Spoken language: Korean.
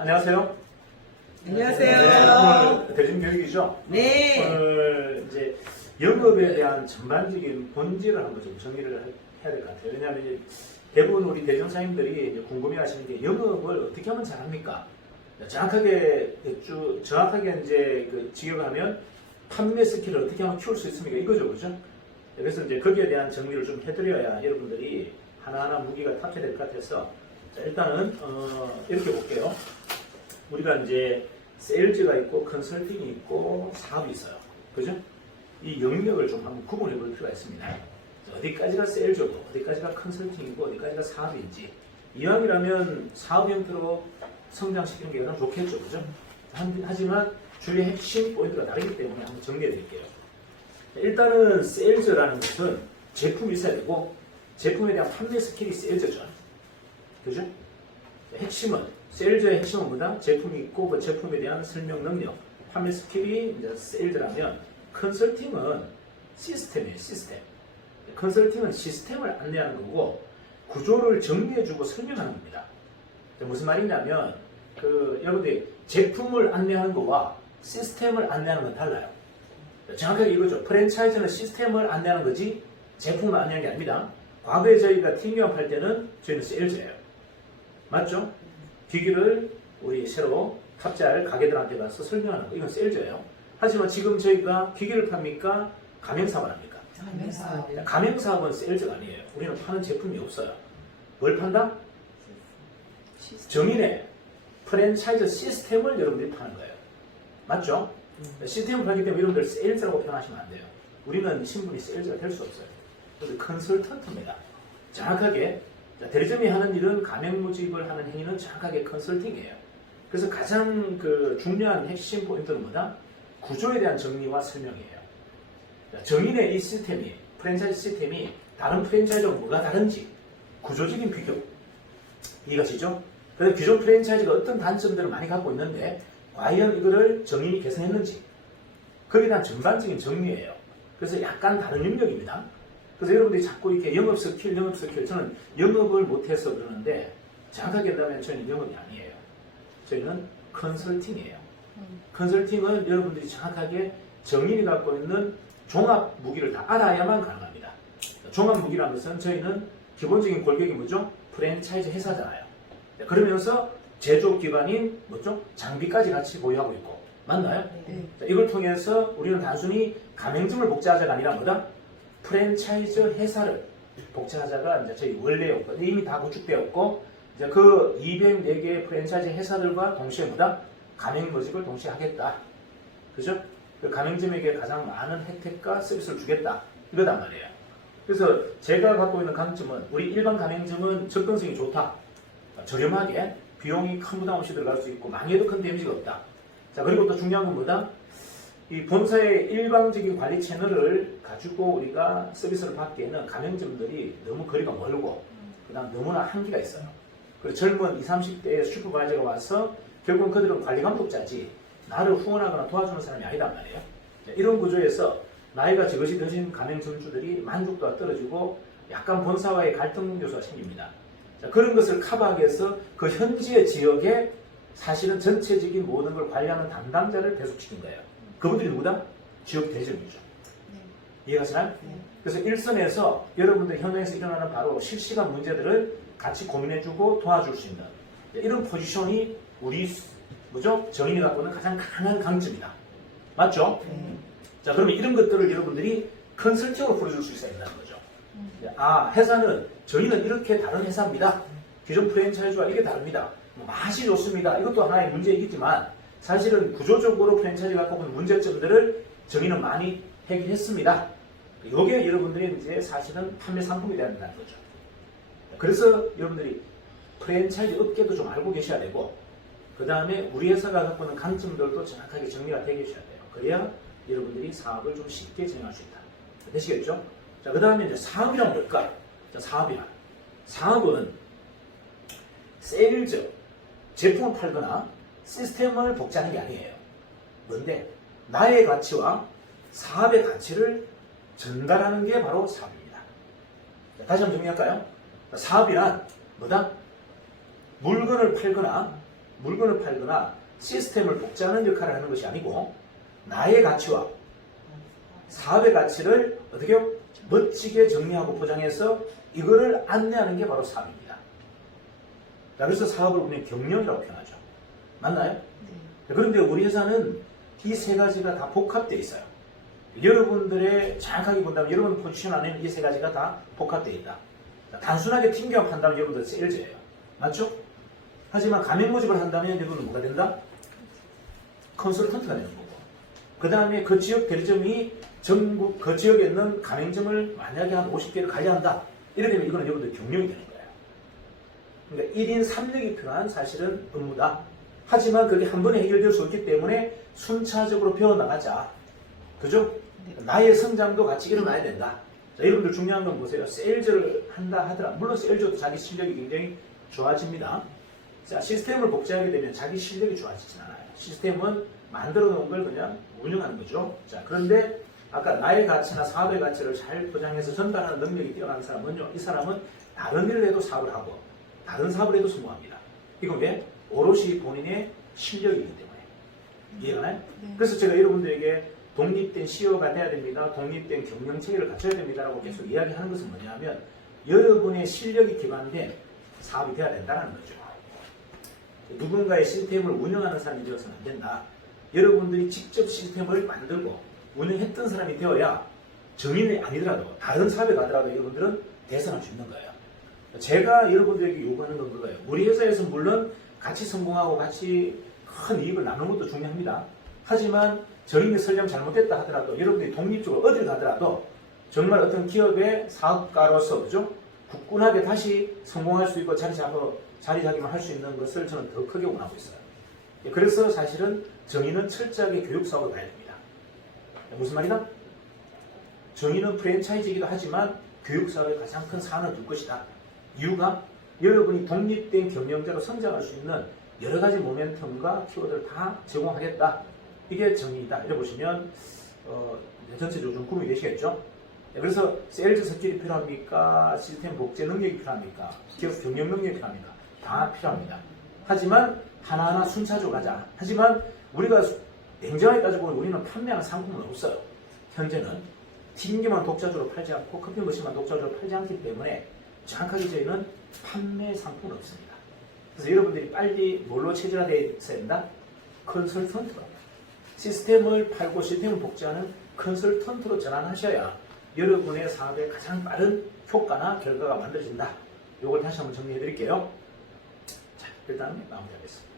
안녕하세요. 안녕하세요. 오늘 대중교육이죠? 네. 오늘 이제 영업에 대한 전반적인 본질을 한번 좀 정리를 해야 될 것 같아요. 왜냐하면 이제 대부분 우리 대전사님들이 이제 궁금해하시는 게 영업을 어떻게 하면 잘합니까? 정확하게 이제 그 직역하면 판매 스킬을 어떻게 하면 키울 수 있습니까? 이거죠, 그죠? 그래서 이제 거기에 대한 정리를 좀 해드려야 여러분들이 하나하나 무기가 탑재될 것 같아서 자, 일단은 이렇게 볼게요. 우리가 이제 세일즈가 있고 컨설팅이 있고 사업이 있어요. 그죠? 이 영역을 좀 한번 구분해 볼 필요가 있습니다. 어디까지가 세일즈고 어디까지가 컨설팅이고 어디까지가 사업인지 이왕이라면 사업 형태로 성장시키는 게 가장 좋겠죠. 그죠? 하지만 주의 핵심 포인트가 다르기 때문에 한번 정리해 드릴게요. 일단은 세일즈라는 것은 제품이 있어야 되고 제품에 대한 판매 스킬이 세일즈죠. 그죠? 핵심은 세일즈의 핵심은 뭐다? 제품이 있고 그 제품에 대한 설명 능력, 판매 스킬이 이제 세일즈라면 컨설팅은 시스템이에요. 시스템. 컨설팅은 시스템을 안내하는 거고 구조를 정리해주고 설명하는 겁니다. 무슨 말이냐면 여러분들이 제품을 안내하는 거와 시스템을 안내하는 건 달라요. 정확하게 이거죠. 프랜차이즈는 시스템을 안내하는 거지 제품을 안내하는 게 아닙니다. 과거에 저희가 팀교업 할 때는 저희는 세일즈예요. 맞죠? 기기를 우리 새로 탑재할 가게들한테 가서 설명하는 거 이건 세일즈예요. 하지만 지금 저희가 기기를 팝니까? 가맹사업을 합니까? 가맹사업이요. 가맹사업은 세일즈가 아니에요. 우리는 파는 제품이 없어요. 뭘 판다? 정인의 프랜차이즈 시스템을 여러분들이 파는 거예요. 맞죠? 시스템을 팔기 때문에 여러분들 세일즈라고 표현하시면 안 돼요. 우리는 신분이 세일즈가 될 수 없어요. 그래서 컨설턴트입니다. 정확하게 대리점이 하는 일은 가맹 모집을 하는 행위는 정확하게 컨설팅이에요. 그래서 가장 중요한 핵심 포인트는 뭐다? 구조에 대한 정리와 설명이에요. 정인의 이 시스템이 프랜차이즈 시스템이 다른 프랜차이즈와 뭐가 다른지 구조적인 비교 이것이죠. 그래서 기존 프랜차이즈가 어떤 단점들을 많이 갖고 있는데 과연 이거를 정인이 개선했는지 거기에 대한 전반적인 정리예요. 그래서 약간 다른 영역입니다. 그래서 여러분들이 자꾸 이렇게 영업 스킬 저는 영업을 못해서 그러는데 정확하게 한다면 저희는 영업이 아니에요. 저희는 컨설팅이에요. 컨설팅은 여러분들이 정확하게 정인이 갖고 있는 종합 무기를 다 알아야만 가능합니다. 종합 무기라는 것은 저희는 기본적인 골격이 뭐죠? 프랜차이즈 회사잖아요. 그러면서 제조업 기반인 뭐죠? 장비까지 같이 보유하고 있고 맞나요? 네. 이걸 통해서 우리는 단순히 가맹점을 복제하자가 아니라 뭐다? 프랜차이즈 회사를 복제하자가 이제 저희 원래였고 이미 다 구축되었고 이제 그 204개의 프랜차이즈 회사들과 동시에 뭐다? 가맹 모집을 동시에 하겠다. 그죠? 그 가맹점에게 가장 많은 혜택과 서비스를 주겠다. 이거단 말이에요. 그래서 제가 갖고 있는 강점은 우리 일반 가맹점은 접근성이 좋다. 저렴하게 비용이 큰 부담 없이 들어갈 수 있고 망해도 큰 데미지가 없다. 자 그리고 또 중요한 건 뭐다? 이 본사의 일방적인 관리 채널을 가지고 우리가 서비스를 받기에는 가맹점들이 너무 거리가 멀고 그다음 너무나 한계가 있어요. 그리고 젊은 20, 30대의 슈퍼바이저가 와서 결국은 그들은 관리 감독자지 나를 후원하거나 도와주는 사람이 아니단 말이에요. 이런 구조에서 나이가 적으시 드신 가맹점주들이 만족도가 떨어지고 약간 본사와의 갈등 요소가 생깁니다. 자, 그런 것을 커버하기 위해서 그 현지의 지역에 사실은 전체적인 모든 걸 관리하는 담당자를 배속시킨 거예요. 그분들이 누구다? 지역 대점이죠. 이해가시나요? 그래서 일선에서 여러분들 현장에서 일어나는 바로 실시간 문제들을 같이 고민해주고 도와줄 수 있는 이런 포지션이 우리 정인이 갖고 있는 가장 강한 강점이다. 맞죠? 자, 그러면 이런 것들을 여러분들이 컨설팅으로 풀어줄 수 있어야 된다는 거죠. 아, 회사는 저희는 이렇게 다른 회사입니다. 기존 프랜차이즈와 이게 다릅니다. 맛이 좋습니다. 이것도 하나의 문제이겠지만 사실은 구조적으로 프랜차이즈가 갖고 있는 문제점들을 저희는 많이 해결했습니다. 이게 여러분들이 이제 사실은 판매 상품이 되어야 된다는 거죠. 그래서 여러분들이 프랜차이즈 업계도 좀 알고 계셔야 되고 그 다음에 우리 회사가 갖고 있는 강점들도 정확하게 정리가 되어 계셔야 돼요. 그래야 여러분들이 사업을 좀 쉽게 진행할 수 있다. 되시겠죠? 자, 그 다음에 이제 사업이란 뭘까? 자, 사업은 세일즈, 제품을 팔거나 시스템을 복제하는 게 아니에요. 뭔데? 나의 가치와 사업의 가치를 전달하는 게 바로 사업입니다. 자, 다시 한번 정리할까요? 사업이란 뭐다? 물건을 팔거나 물건을 팔거나 시스템을 복제하는 역할을 하는 것이 아니고 나의 가치와 사업의 가치를 어떻게 멋지게 정리하고 포장해서 이거를 안내하는 게 바로 사업입니다. 자, 그래서 사업을 우리는 경영이라고 표현하죠. 맞나요? 네. 그런데 우리 회사는 이 세 가지가 다 복합되어 있어요. 여러분들의 정확하게 본다면 여러분 포지션 안에는 이 세 가지가 다 복합되어 있다. 단순하게 팀 경영한다면 여러분들 세일즈예요. 맞죠? 하지만 가맹 모집을 한다면 여러분은 뭐가 된다? 컨설턴트가 되는 거고. 그 다음에 그 지역 대리점이 전국 그 지역에 있는 가맹점을 만약에 한 50개를 관리한다. 이렇게 되면 이거는 여러분들 경영이 되는 거예요. 그러니까 1인 3역이 필요한 사실은 업무다. 하지만 그게 한 번에 해결될 수 없기 때문에 순차적으로 배워나가자. 그죠? 나의 성장도 같이 일어나야 된다. 자, 여러분들 중요한 건 보세요. 세일즈를 한다 하더라. 물론 세일즈도 자기 실력이 굉장히 좋아집니다. 자, 시스템을 복제하게 되면 자기 실력이 좋아지진 않아요. 시스템은 만들어 놓은 걸 그냥 운영하는 거죠. 자, 그런데 아까 나의 가치나 사업의 가치를 잘 포장해서 전달하는 능력이 뛰어난 사람은요, 이 사람은 다른 일을 해도 사업을 하고 다른 사업을 해도 성공합니다. 이건 왜? 오롯이 본인의 실력이기 때문에. 이해가나요? 네. 그래서 제가 여러분들에게 독립된 CEO가 돼야 됩니다. 독립된 경영 체계를 갖춰야 됩니다라고 계속 이야기하는 것은 뭐냐면 여러분의 실력이 기반된 사업이 돼야 된다는 거죠. 누군가의 시스템을 운영하는 사람이 되어서는 안 된다. 여러분들이 직접 시스템을 만들고 운영했던 사람이 되어야 정인이 아니더라도 다른 사업에 가더라도 여러분들은 대선할 수 있는 거예요. 제가 여러분들에게 요구하는 건 그거예요. 우리 회사에서 물론 같이 성공하고 같이 큰 이익을 나누는 것도 중요합니다. 하지만 정인이 설령 잘못됐다 하더라도 여러분들이 독립적으로 어딜 가더라도 정말 어떤 기업의 사업가로서 그죠? 굳건하게 다시 성공할 수 있고 자리잡기만 할 수 있는 것을 저는 더 크게 원하고 있어요. 그래서 사실은 정의는 철저하게 교육 사업을 가야 됩니다. 무슨 말이다? 정의는 프랜차이즈이기도 하지만 교육 사업에 가장 큰 사안을 둘 것이다. 이유가 여러분이 독립된 경영자로 성장할 수 있는 여러 가지 모멘텀과 키워드를 다 제공하겠다. 이게 정의이다. 이래 보시면 전체적으로 좀 구분이 되시겠죠? 그래서 세일즈 스킬이 필요합니까? 시스템 복제 능력이 필요합니까? 기업 경영 능력이 필요합니까? 다 필요합니다. 하지만 하나하나 순차적으로 가자. 하지만 우리가 냉정하게 따져보면 우리는 판매하는 상품은 없어요. 현재는 튀김기만 독자적으로 팔지 않고 커피 머신만 독자적으로 팔지 않기 때문에 정확하게 저희는 판매 상품은 없습니다. 그래서 여러분들이 빨리 뭘로 체질화되어 있어야 된다? 컨설턴트로. 시스템을 팔고 시스템을 복제하는 컨설턴트로 전환하셔야 여러분의 사업에 가장 빠른 효과나 결과가 만들어진다. 이걸 다시 한번 정리해 드릴게요. 자, 일단 마무리하겠습니다.